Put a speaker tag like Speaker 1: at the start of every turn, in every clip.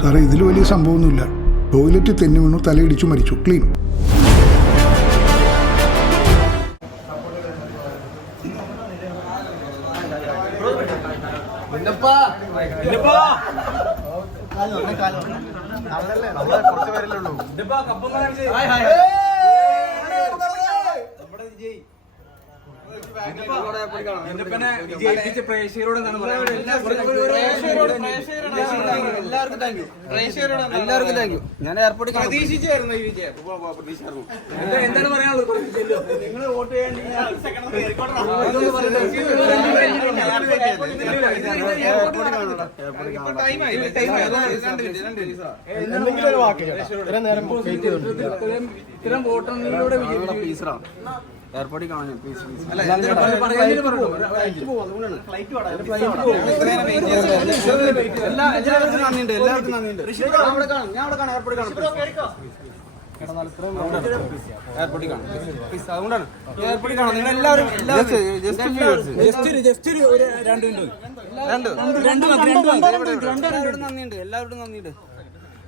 Speaker 1: സാറേ ഇതിൽ വലിയ സംഭവമൊന്നുമില്ല. ടോയ്ലറ്റ് തെന്നി വീണു തലയിടിച്ചു മരിച്ചു. ക്ലീൻ.
Speaker 2: നമ്മുടെ വിജയ്.
Speaker 3: എല്ലാവർക്കും താങ്ക് യു എല്ലാവർക്കും താങ്ക് യു ഞാൻ എയർപോർട്ടിൽ
Speaker 2: പ്രതീക്ഷിച്ചായിരുന്നു ഈ വിജയം എന്താ- എന്താണ് പറയാനുള്ളത് നിങ്ങൾ വോട്ട് ഇത്തരം വോട്ടെണ്ണിലൂടെ
Speaker 3: പീസറാ എയർപോർട്ടിൽ കാണാൻ എല്ലാവർക്കും നന്ദിയുണ്ട്. എല്ലാവർക്കും നന്ദിയുണ്ട്. ഞാൻ അവിടെ ഞാൻ അവിടെ കാണാം. എയർപോർട്ടിൽ കാണും. എയർപോർട്ടിൽ കാണാം. അതുകൊണ്ടാണ്. എയർപോർട്ടിൽ കാണാം. നിങ്ങൾ എല്ലാവരും എല്ലാവരും ജസ്റ്റ്
Speaker 2: ജസ്റ്റ് ഒരു രണ്ട് മിനിറ്റ്.
Speaker 3: രണ്ട്.
Speaker 2: രണ്ട് മതി, രണ്ട് മതി.
Speaker 3: എല്ലാവരോടും നന്ദിയുണ്ട്. എല്ലാവരോടും നന്ദിയുണ്ട്.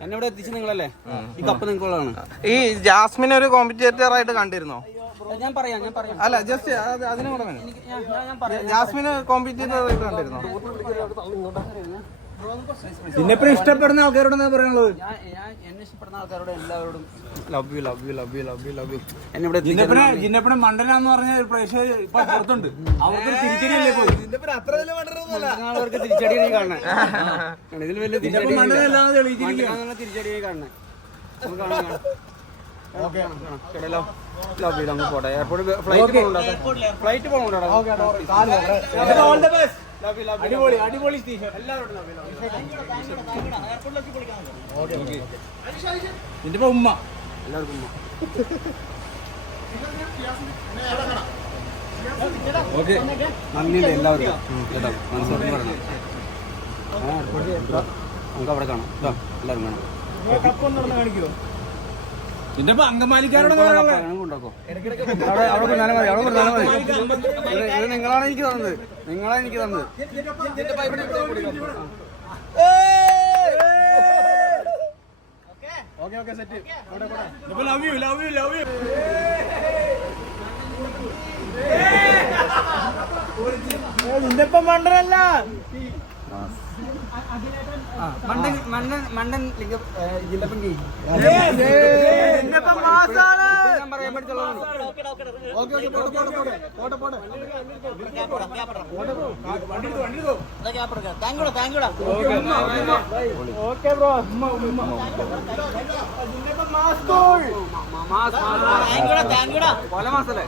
Speaker 3: എന്നെ ഇവിടെ എത്തിച്ച് നിങ്ങളല്ലേ? ഈ കപ്പ് നിങ്ങൾക്കുള്ളതാണ്
Speaker 4: ഈ ജാസ്മിൻ ഒരു കോമ്പറ്റേറ്റർ ആയിട്ട് കണ്ടിരുന്നോ?
Speaker 3: ഞാൻ പറയാം ഞാൻ പറയാം.
Speaker 4: അല്ല ജസ്റ്റ് അതിനും കൂടെ ജാസ്മിന് കോമ്പറ്റേറ്റർ ആയിട്ട് കണ്ടിരുന്നോ?
Speaker 2: ഇതിനെപ്പോ ഇഷ്ടപ്പെടുന്ന ആൾക്കാരോട് എന്താ പറയാനുള്ളത്?
Speaker 3: ഞാൻ ഞാൻ എന്നെ ഇഷ്ടപ്പെടുന്ന ആൾക്കാരോട് എല്ലാവരോടും love you love you love you love you love you എന്നെ ഇവിടെ
Speaker 2: ജിന്നപ്പനെ എന്ന് പറഞ്ഞ ഒരു പ്രേക്ഷകർ ഇപ്പൊ പുറത്തുണ്ട്. അവർക്ക് തിരിച്ചടിയല്ലേ പോയി?
Speaker 3: അവർക്ക് തിരിച്ചടിയായി കാണണേ. ഇതിൽ വലിയ തിരിച്ചടി
Speaker 2: മണ്ഡലം അല്ലാതെ തെളിയിച്ചിരിക്കുകയാണ്.
Speaker 3: തിരിച്ചടിയായി കാണണേ. നമുക്ക് കാണാം ലവ് യു നമുക്ക് പോട്ടെ. എയർപോർട്ട് ഫ്ലൈറ്റ് പോകണ്ടോ ഫ്ലൈറ്റ് പോകണ്ടോ
Speaker 2: അടിപൊളി അടിപൊളി ഇപ്പൊ ഉമ്മ.
Speaker 3: എല്ലാവർക്കും
Speaker 2: ഓക്കെ.
Speaker 3: നന്ദിയുണ്ട് എല്ലാവർക്കും. കേട്ടോ. പറഞ്ഞു ഇതാ, നമുക്ക് അവിടെ കാണാം. എല്ലാവരും കാണാം.
Speaker 2: ഇപ്പൊ അങ്കമാലിക്കാരോട്
Speaker 3: ഇത് നിങ്ങളാണ് എനിക്ക് തന്നത്. നിങ്ങളാണ് എനിക്ക് തന്നത്.
Speaker 2: ഇപ്പൊ love you love you love you നിന്റെ ഇപ്പം മണ്ഡലല്ല
Speaker 3: മണ്ടൻ മണ്ടൻ മണ്ടൻ ലിംഗം പറ്റുള്ളൂ
Speaker 2: ഓക്കെ ബ്രോ. ഉമ്മ ഉമ്മ.
Speaker 3: കൊല മാസല്ലേ?